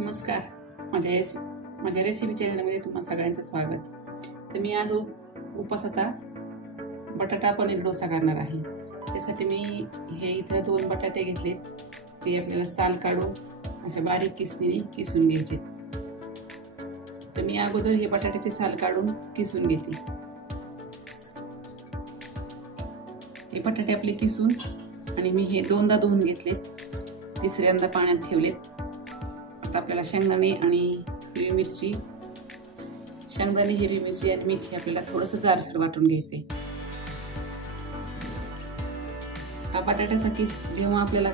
नमस्कार. माझ्या रेसिपी चॅनलमध्ये तुम्हा सगळ्यांचं स्वागत. तर मी आज उपासाचा बटाटा पनीर डोसा करणार आहे. त्यासाठी मी हे इथे 2 बटाटे घेतले. ते आपल्याला साल काढून अशा बारीक किसून घ्यायचे. तर मी अगोदर हे बटाट्याचे साल काढून किसून घेते. हे बटाटे आपले किसून आणि मी हे 2दा धुवून घेतलेत. तिसऱ्यांदा पाण्यात ठेवलेत. आता आपल्याला शेंगदाणे आणि हिरवी मिरची, हिरवी मिरची आणि मीठ हे आपल्याला थोडंसं जाडसर वाटून घ्यायचे. हा बटाट्याचा किस जेव्हा आपल्याला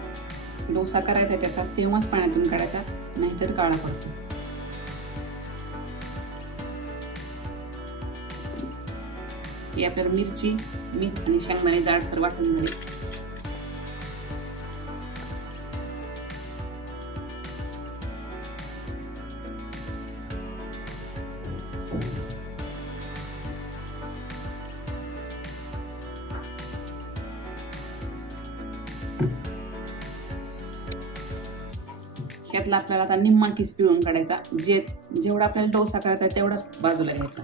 डोसा करायचा त्याचा तेव्हाच पाण्यातून काढायचा, नाहीतर काळा पडतो. ही आपल्याला मिरची, मीठ आणि शेंगदाणे जाडसर वाटून झाले. ह्यातला आपल्याला आता निम्मा किस पिळून काढायचा. जेवढा आपल्याला डोसा करायचा तेवढाच बाजूला घ्यायचा.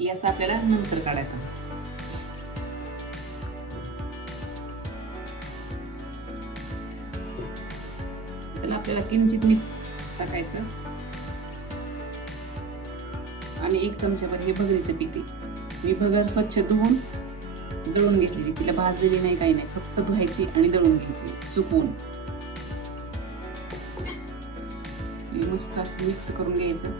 याचा आपल्याला नंतर काढायचा. त्याला आपल्याला किंचित मीठ टाकायचं आणि 1 चमचाभर हे भगरीचं पीठ. मी भगर स्वच्छ धुवून दळून घेतलेली, तिला भाजलेली नाही, काही नाही, फक्त धुवायची आणि दळून घ्यायची सुकवून. मस्त असं मिक्स करून घ्यायचं.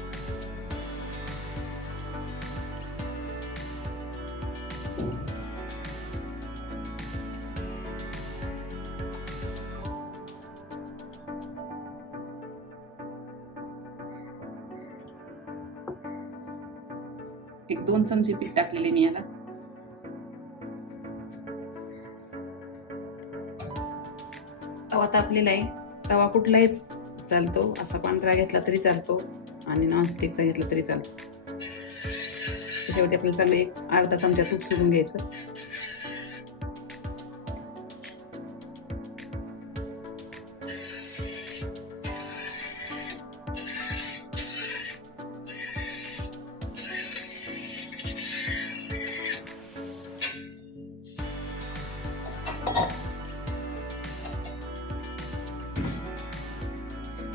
एक 2 चमचे पीठ टाकलेले मी याला. तवा तापलेला आहे. तवा कुठलाही चालतो, असा पांढरा घेतला तरी चालतो आणि नॉनस्टिकचा घेतला तरी चालतो. त्याच्यावरती आपल्याला चांगलं 1 अर्धा चमचा तूप सोडून घ्यायचं.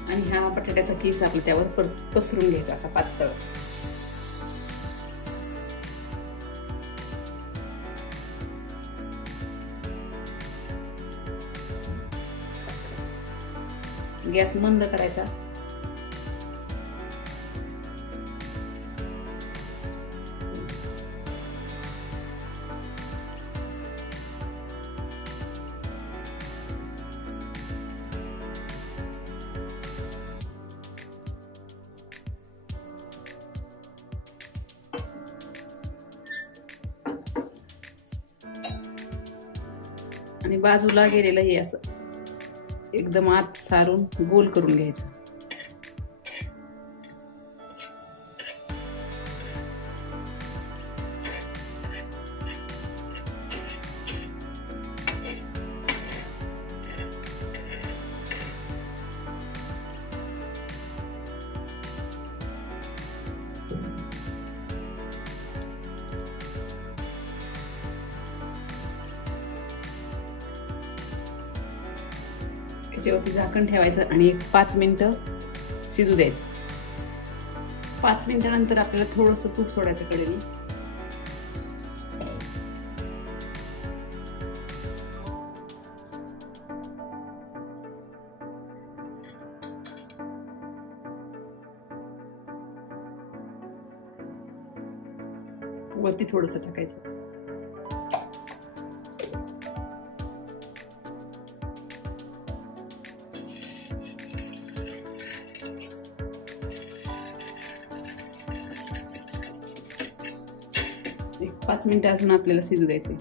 आणि हा बटाट्याचा किस आपला त्यावर पसरून घ्यायचा असा पातळ. गॅस मंद करायचा. आणि बाजूला गेलेलं हे असं एकदम आत सारून गोल करून घ्यायचं. त्याच्यावरती झाकण ठेवायचं आणि 5 मिनिटं शिजू द्यायचं. 5 मिनिटानंतर आपल्याला थोडंसं तूप सोडायचं कडेने. वरती थोडंसं टाकायचं. एक 5 मिनिटं अजून आपल्याला शिजू द्यायचे.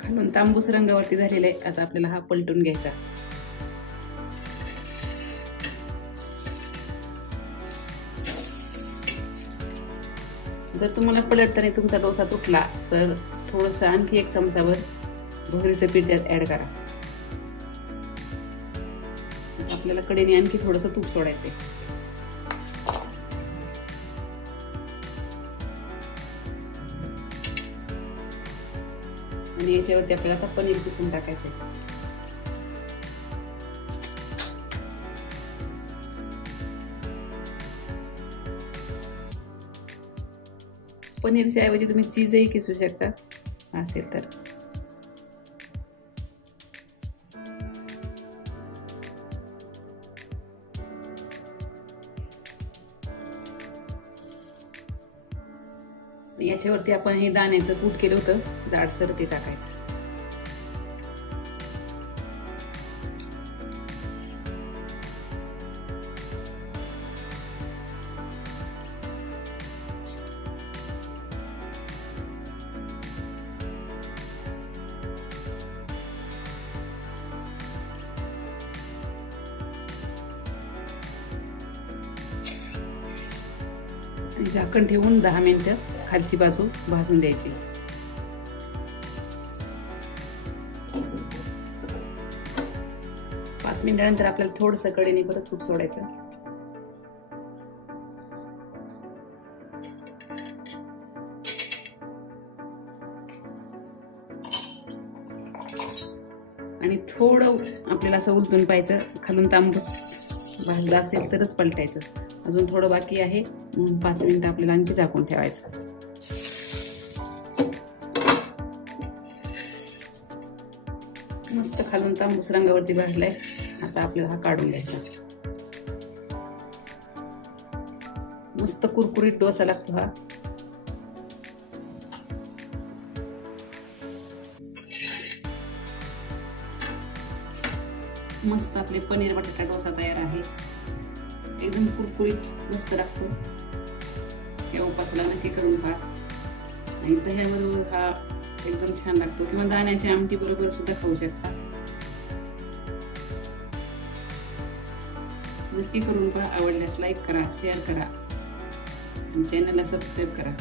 खालून छान तांबूस रंगावरती झालेला आहे. आता आपल्याला हा पलटून घ्यायचा. जर तुम्हाला पलटताना तुमचा डोसा तुटला तर थोडंसं आणखी 1 चमचावर भगरीचं पीठ त्यात ऍड करा. आपल्याला कडेने आणखी थोडंसं तूप सोडायचंय. आणि याच्यावरती आपल्याला आता पनीर किसून टाकायचंय. पनीरच्या ऐवजी तुम्ही चीजही किसू शकता असेल तर. याच्यावरती आपण हे दाण्याचं कूट केलं होतं जाडसर ते टाकायचं. झाकण ठेवून 10 मिनिटं खालची बाजू भाजून द्यायची. पाच मिनिटानंतर आपल्याला थोडंसं कडेने परत तूप सोडायचं. आणि थोडं आपल्याला असं उलटून पाहायचं. खालून तांबूस भाजला असेल तरच पलटायचं. अजून थोडं बाकी आहे म्हणून 5 मिनिटं आपल्याला आणखी झाकून ठेवायचं. मस्त खालून तांबूस रंगावरती भाजलाय. आता आपल्याला हा काढून घ्यायचा. मस्त कुरकुरीत डोसा लागतो हा. मस्त आपले पनीर बटाटा डोसा तयार आहे. एकदम कुरकुरीत मस्त लागतो. या उपासाला नक्की करून खा. आणि दह्याबरोबर हा एकदम छान लागतो किंवा दाण्याच्या आमटी बरोबर सुद्धा खाऊ शकता. नक्की करून पहा. आवडल्यास लाईक करा, शेअर करा आणि चॅनलला सबस्क्राईब करा.